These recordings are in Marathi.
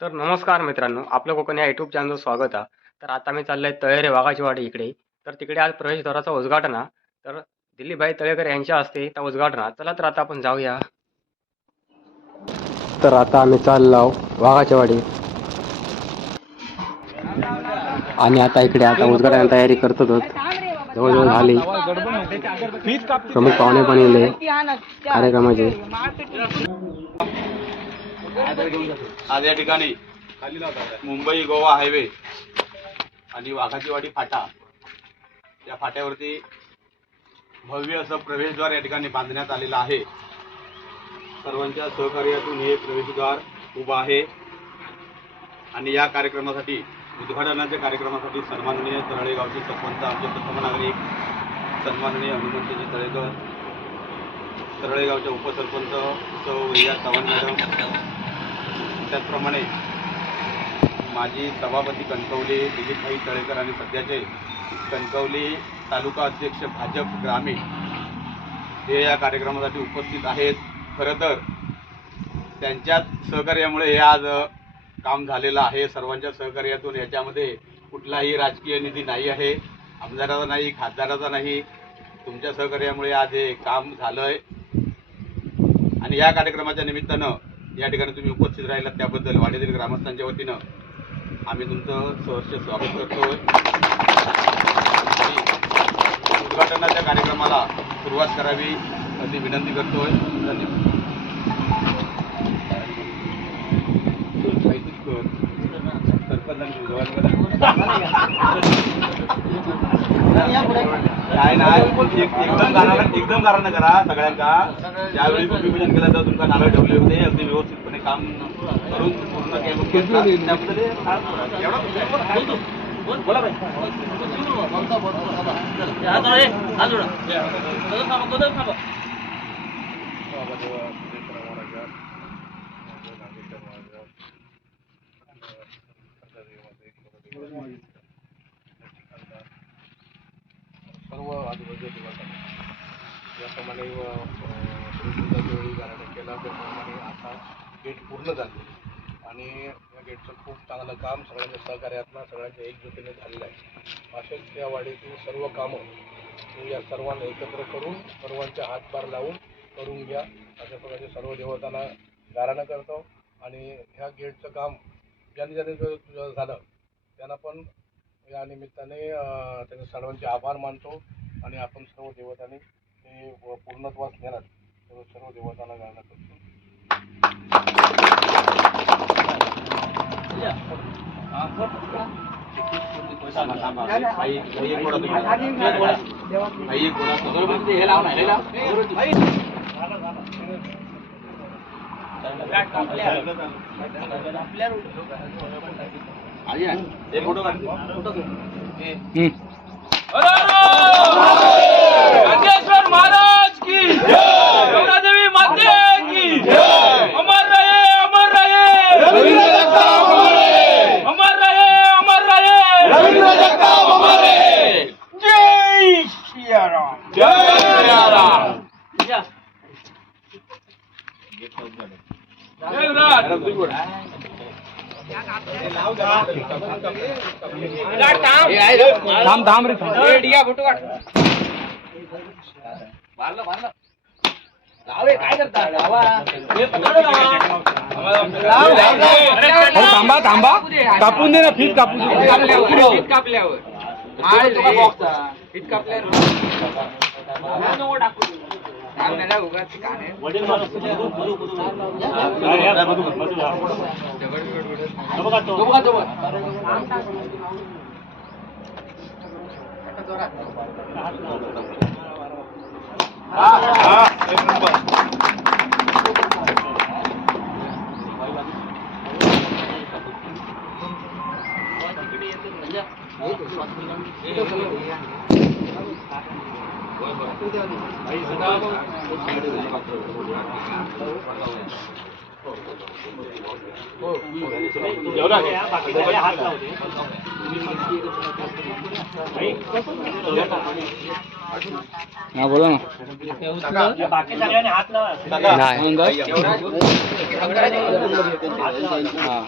तर नमस्कार मित्रांनो आपलं कोकण या युट्यूब चॅनलवर स्वागत आहे. तर आता मी चाललो आहे तळेरे वाघाची इकडे. तर तिकडे आज प्रवेशद्वाराचा उद्घाटन आहे. तर दिलीपभाई तळेकर यांच्या हस्ते त्या उद्घाटना चला तर आता आपण जाऊया. तर आता आम्ही चाललो वाघाचीवाडी. आणि आता इकडे आता उद्घाटन तयारी करतो जवळजवळ झाली. प्रमुख पाहुणे पण येले कार्यक्रमाचे. आज या ठिकाणी मुंबई गोवा हायवे आणि वाघाचीवाडी फाटा. या फाट्यावरती भव्य असं प्रवेशद्वार या ठिकाणी बांधण्यात आलेलं आहे. सर्वांच्या सहकार्यातून हे प्रवेशद्वार उभं आहे. आणि या कार्यक्रमासाठी उद्घाटनाच्या कार्यक्रमासाठी सन्माननीय तळेगावचे सरपंच आमचे प्रथम नागरिक सन्माननीय हनुमंतजी तळेकर तळेगावच्या उपसरपंच सौ रिया चव्हाण मॅडम त्याचप्रमाणे माजी सभापती कणकवली दिलीपभाई तळेकर आणि सध्याचे कणकवली तालुका अध्यक्ष भाजप ग्रामीण हे या कार्यक्रमासाठी उपस्थित आहेत. खरं तर त्यांच्याच सहकार्यामुळे हे आज काम झालेलं आहे. सर्वांच्या सहकार्यातून याच्यामध्ये कुठलाही राजकीय निधी नाही आहे. आमदाराचा नाही खासदाराचा नाही. तुमच्या सहकार्यामुळे आज हे काम झालं आहे आणि या कार्यक्रमाच्या निमित्तानं या ठिकाणी तुम्ही उपस्थित राहिलात. त्याबद्दल वाडेतील ग्रामस्थांच्या वतीनं आम्ही तुमचं सहर्ष स्वागत करतो आणि उद्घाटनाच्या कार्यक्रमाला सुरुवात करावी अशी विनंती करतोय. धन्यवाद. काय नाही एकदम कारण एकदम गाणं करा सगळ्यांना ज्यावेळी भूमिपूजन केलं तर तुमचा नारळ ठेवले होते अगदी व्यवस्थितपणे काम करून पूर्ण केलं. त्याबद्दल हे फार- एवढा बोला बाई. सर्व ज्याप्रमाणे जोडी गाड्या केला त्याप्रमाणे आता गेट पूर्ण झाले. आणि या गेटचं खूप चांगलं काम सगळ्यांच्या सहकार्यातनं सगळ्यांच्या एकजुटीने झालेलं आहे. असेच त्या वाडीतील सर्व कामं या सर्वांना एकत्र करून सर्वांच्या हातभार लावून करून घ्या. अशा प्रकारचे सर्व देवतांना गाराणं करतो. आणि ह्या गेटचं काम ज्यांनी ज्यांनी झालं त्यांना पण या निमित्ताने त्यांचे सर्वांचे आभार मानतो. आणि आपण सर्व देवतांनी ते व- पूर्णत्वास नेणार सर्व सर्व देवतांना गाणं करतो. थांबा, थांबा. बाई- थांब. थांब रे फोटो काढ. थांबा थांबा. कापून दे ना फीत कापून दे. कापल्यावर. कापल्यावर. કામના ઉગા થી કાને વડીલ માણસ બધું બધું બધું હા યાર બધું બધું જબરજસ્ત જબરજસ્ત જબરજસ્ત હા હા એક નંબર फीत जेवला? हा बोला ना नाही हा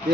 ते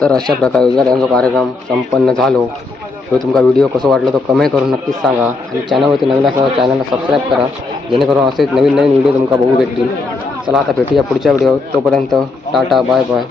तर अशा प्रकारे उद्घाटनाचा कार्यक्रम संपन्न झालो. तो तुमचा व्हिडिओ कसं वाटला तो कमेंट करून नक्कीच सांगा. आणि चॅनलवरती नवीन असा चॅनलला सबस्क्राईब करा. जेणेकरून असेच नवीन नवीन व्हिडिओ तुमका बघू भेटतील. चला आता भेटूया पुढच्या व्हिडिओ तोपर्यंत टाटा बाय बाय.